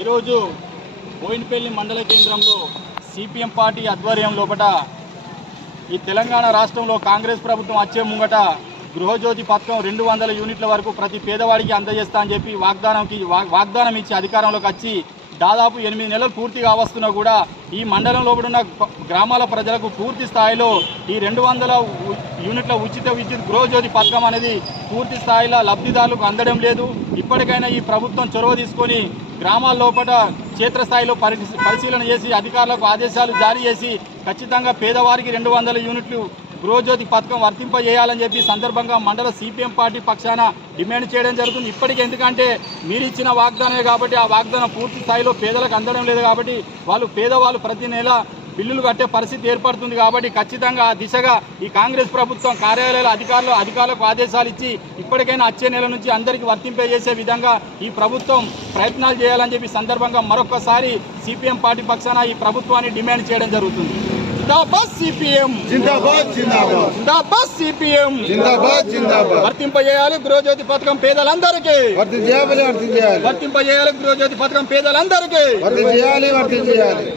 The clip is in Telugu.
ఈరోజు బోయినపల్లి మండల కేంద్రంలో సిపిఎం పార్టీ ఆధ్వర్యం లోపట ఈ తెలంగాణ రాష్ట్రంలో కాంగ్రెస్ ప్రభుత్వం వచ్చే ముంగట గృహజ్యోతి పథకం 200 యూనిట్ల వరకు ప్రతి పేదవాడికి అందజేస్తా అని చెప్పి వాగ్దానం ఇచ్చి అధికారంలోకి వచ్చి దాదాపు 8 నెలలు పూర్తిగా వస్తున్నా కూడా ఈ మండలంలో ఉన్న గ్రామాల ప్రజలకు పూర్తి స్థాయిలో ఈ 200 యూనిట్ల ఉచిత విద్యుత్ గృహజ్యోతి పథకం అనేది పూర్తి స్థాయిలో లబ్ధిదారులకు అందడం లేదు. ఇప్పటికైనా ఈ ప్రభుత్వం చొరవ తీసుకొని గ్రామాల లోపల క్షేత్రస్థాయిలో పరిశీలన చేసి అధికారులకు ఆదేశాలు జారీ చేసి ఖచ్చితంగా పేదవారికి 200 యూనిట్లు గృహజ్యోతి పథకం వర్తింపజేయాలని చెప్పి సందర్భంగా మండల సిపిఎం పార్టీ పక్షాన డిమాండ్ చేయడం జరుగుతుంది. ఇప్పటికీ ఎందుకంటే మీరు ఇచ్చిన వాగ్దానమే కాబట్టి ఆ వాగ్దానం పూర్తి స్థాయిలో పేదలకు అందడం లేదు కాబట్టి పేదవాళ్ళు ప్రతి నెల బిల్లులు కట్టే పరిస్థితి ఏర్పడుతుంది. కాబట్టి ఖచ్చితంగా ఆ దిశగా ఈ కాంగ్రెస్ ప్రభుత్వం కార్యాలయాల అధికారులకు ఆదేశాలు ఇచ్చి ఇప్పటికైనా వచ్చే నెల నుంచి అందరికీ వర్తింపజేసే విధంగా ఈ ప్రభుత్వం ప్రయత్నాలు చేయాలని చెప్పి సందర్భంగా మరొకసారి సిపిఎం పార్టీ పక్షాన ఈ ప్రభుత్వాన్ని డిమాండ్ చేయడం జరుగుతుంది. జిందాబాద్ సిపిఎం, జిందాబాద్ జిందాబాద్, జిందాబాద్ సిపిఎం, జిందాబాద్ జిందాబాద్. వర్తింపజేయాలి గృహజ్యోతి పథకం పేదలందరికీ, వర్తింపజేయాలి గృహజ్యోతి పథకం పేదలందరికీ, వర్తింపజేయాలి.